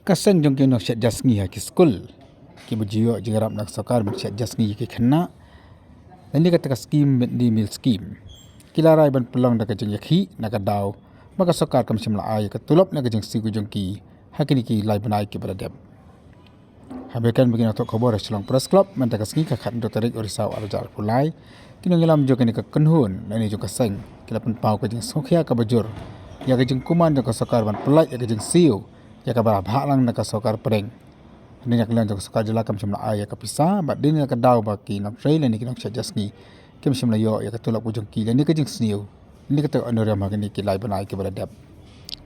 Kasang jong kino syat jasngi ha ki skul. Ki bujiyo jengarap nak sokar syat jasngi ki kena. Dan dia kata skim di mil skim. Kila rai ban pelong dak jeng yakhi nak daw. Maka sokar kam simla ai ka tulop nak jeng sigu jong ki. Hakini ki lai banai ki beradab. Habekan begini untuk khabar Selong Press Club mentaka sngi ka khat do tarik orisau arjar pulai. Kino ngilam jo kini ka kenhun na ni jo kaseng. Kila pen pau ka jeng sokhia ka bajur. Ya ka jeng kuman jo ka sokar ban pulai ya ka jeng siu. Ya ka bara bhalang na ka sokar preng. Ni nak lan jo ka sokar jela kam simla ai ya ka pisa bat din ya ka daw ba ki nam trail ni kinong chat jasni. Kim simla yo ya ka tulak bujung ki ni ka jeng siu. Ni ka ta onoria ma kini ki lai banai ki beradab.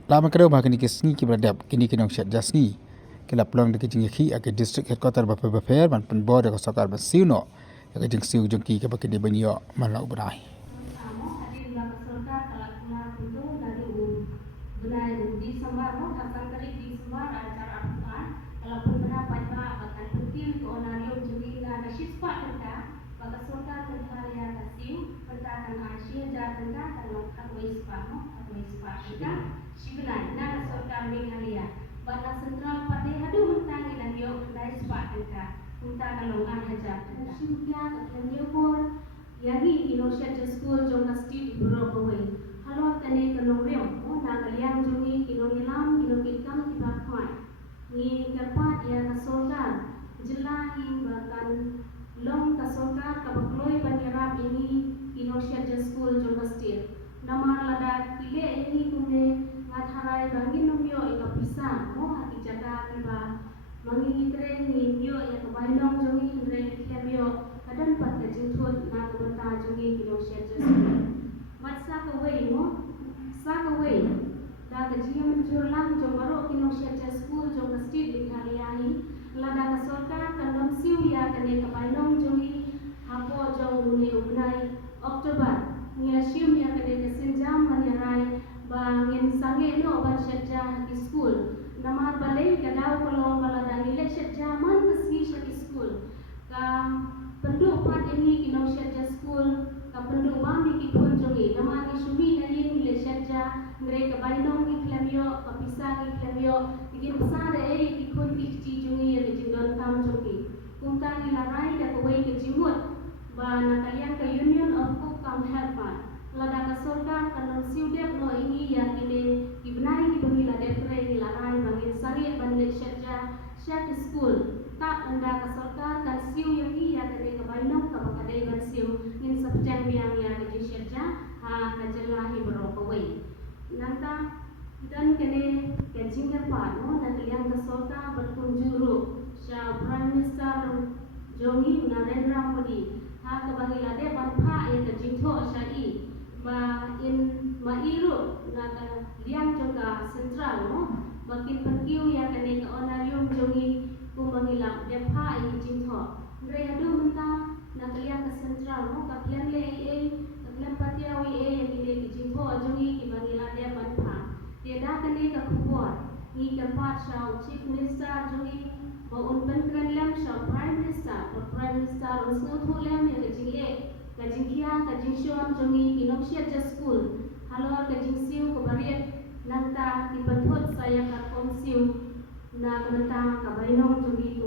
Lama kedua ba kini ki sngi ki beradab kini kinong chat jasni. Kila pelong de kijing yakhi ake district headquarter ba befer ban penbor de sokar ba siuno ya kijing siu jongki ke bakini banyo man lau benai Bana sentral pada hadu mentangi dan yo kendai sepak dekat unta kalau hajar syudia ke nyebor yagi Indonesia school jong street Broadway halo tani kenong oh na kalian jongi kinong ilam kitang tibakhai ni kerpat ya kasolkar jelahi bahkan long kasolkar kabakloi panirap ini Indonesia school jong street nama lada kile ini kunde ngatharai bangin numyo ikapisa mo hati jaga tiba mangi tren ni yo ya kebainong jongi tren kemyo adan pat ka jingthot na kabanta jongi kilo share mat sa ka wei mo sa ka wei da ka jiam jurlang jomaro kilo share school jong street di hariani lada ka sorkar kandom siu ya kane kebainong jongi hapo jong uni ubnai Oktober ni asium ya kane kesenjam manirai bangin sange no ban syajah di school nama balai kadau kolong balada nilai syajah man keski syajah school ka penduk pat ini kinong syajah school ka penduk bami ki punjongi nama ni sumi ayin nilai syajah mereka bainong ki klamyo ka pisah ki klamyo bikin besar ki kun ki jongi ya jingdon tam jongi kunta ni larai da kawai ke jimut ba nakalian ka Union of Cook Camp Helper lada ka sorga kanong siudep no ini ya kini ibnai ki bagi lada pre ni larai bangin sari bandit syarja syat school tak anda ka sorga kan siu yang ya kini kabainong ka bakadai ban siu in sabjang biang ya ka syarja ha ka jelahi berokawai nanta dan kini kajingar pa no na yang ka sorga berkunjuru sya prime minister Jongi Narendra Modi ha ka bagi lada ban pha ya ka jingtho syai ma iru na liang juga sentral no makin pentiu ya kane ke onarium jongi kumbangilang depa ai jingtho ngre hadu menta na liang ke sentral no ka plan le ka patiawi yang kile ke jingtho jongi ki bangilang de banpa dia da kane ka kubor ni ka pat shau chief minister jongi ba un pen kran shau prime minister un snu lem ya ke jingle kajing kia kajing syom jongi kinoksia ja school halo kajing siu kubariat nanta kibanthot saya ka komsiu na kanta kabainong jongi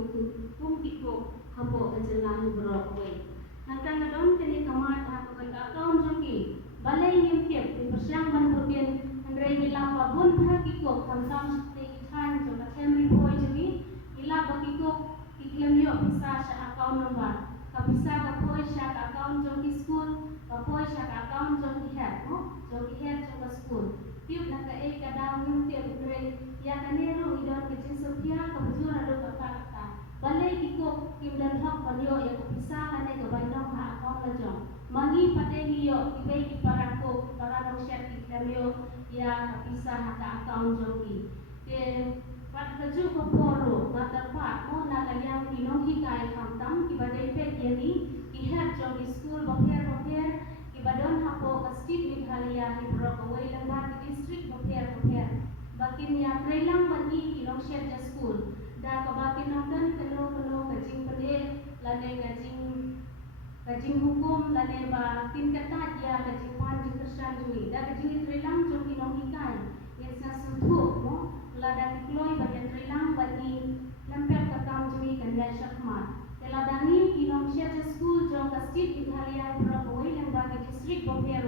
kum kiko hapo kajelang brokwe nanta ngadon kini kamat ha ka account jongi balai nimtiap di persyang manputin andre nila pabun ha kiko kamtam take time to the family boy jongi ila bakiko iklemyo bisa sa account number kapisa ka poi sa account jongi school ka poi sa account jongi head no jongi head jonga school tiup na ka ka daw yung tiup grade ya kanero idon ke Sofia ka bujura do ka kata balai iko kimdan hak panyo ya kapisa ka ne ka bainong ha account la jong mangi pate niyo ibay ki parako para no share ki kamyo ya kapisa ha ka account jongi ke pat kaju ko poro mata pa mo na kanyang kinong hikay kamtam kibadai pet yani ihat jongi school bakher kibadon hapo ka street Meghalaya ni Brokaway lambat district bakher bakin ya prelang mani kinong share ja school da ka bakin nongdan kano kajing pede lane kajing hukum lane ba tingkatat ya kajing panjing kersan jui da kajing prelang jongi kinong hikay yang sa sutu mo ladang kloi bagian trilang bagi nempel ke kam jui kan syakmat. Teladangi inong syaja school jong kastit Italia Prabowo yang bagi distrik Bopiar.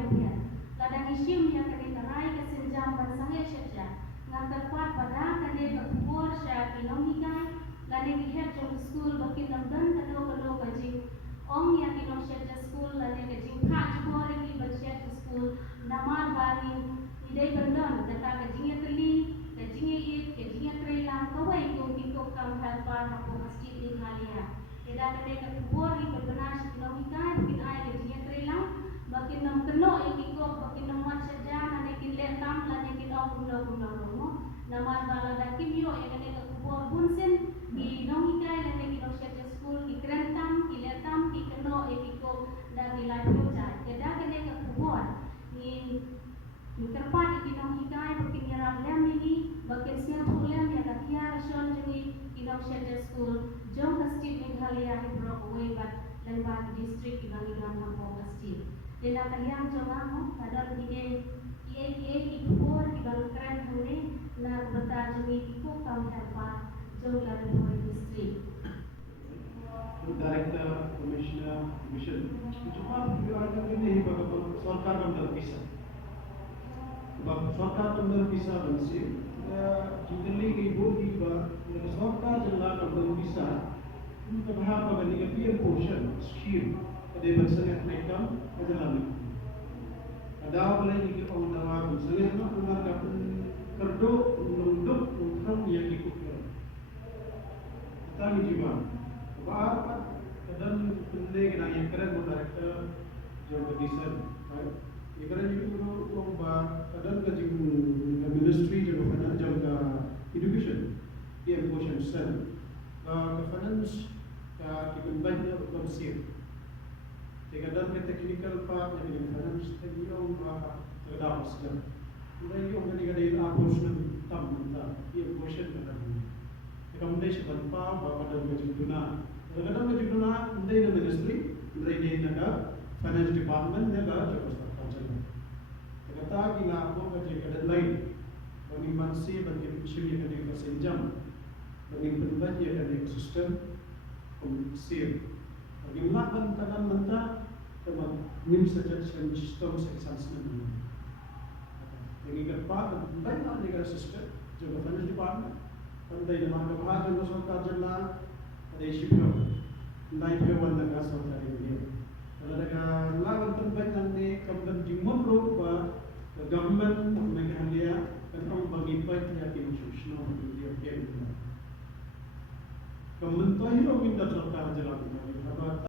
Ladang isim yang kini terai kesenjam bansange syaja. Ngantar kuat pada kade kebur syak inong hikai. Ladang ihet jong school bagi namdan kado bajing. Ong yang inong syaja school ladang kajing pak jubor lagi bajing school. Namar bari idai bandon data kajingnya teli. Kajingnya it, kajingnya trilang, kawai kong kikok kam helpar hapo masjid Italia. Eda kade kebur di berbenar sinong hikai bikin ay kajingnya trilang. Bakin nam keno ikikok, bakin nam mat saja, nanekin letam, nanekin ong guna romo. Namar bala dakim yo, ya kade kebur bunsin, di nong hikai, nanekin ong syaja school, ki kerentam, ki letam, ki keno ikikok, dan ki lai projai. Eda kade kebur, ni kerpat ikinong hikai, bakin nyerang lem ini, bakin siang tulem ya katia rasyon jengi kinong syaja school, jong kastit Meghalaya Hibrok Webat, Lembang distrik ibang-ibang hampo kastit. Dena kaliang jong amo, kadang ide ikubur ibang keren hune, na beta jengi ikuk kam helpa, jong Lembang distrik. Director, Commissioner, Commission. Cuma kita ini bagaimana सरकार kan terpisah. Bab सरकार kan terpisah bersih. Jideli ibu iba, सरकार jelas kan terpisah. Kita berharap bagi dia portion scheme. Ada bersengat mereka ada lagi. Ada boleh kita orang dalam bersengat nak mengarahkan kerdo untuk orang yang ikut. Kita ni juga. Bapak kadang pendek yang keren director jauh desain, yang keren juga orang kadang kerja ministry jauh finance jauh education, dia portion sen, ke finance ke banyak bersih. Kadang ke technical part yang finance tadi orang terdapat sekarang. Mereka orang kadang portion tam dia portion kadang. Accommodation tanpa pada wajib guna. Kadang-kadang wajib guna dari ministry, dari negara, finance department, negara juga serta. Kata kita apa kerja kerja lain, bagi manusia bagi sini kerja kesenjam, bagi penbaca kerja sistem komsir, bagi melakukan tanam mentah, teman nim saja sistem seksasnya. Bagi kerja banyak negara sistem, juga finance department. Pandai dengan kebahagiaan masyarakat jelas ada isu naik hewan negara saudara ini. Kalau ada lawan tempat nanti kemudian dimulai bahwa government Meghalaya dan orang bagi baik yakin institusional dia kemudian tahu minta serta jelas.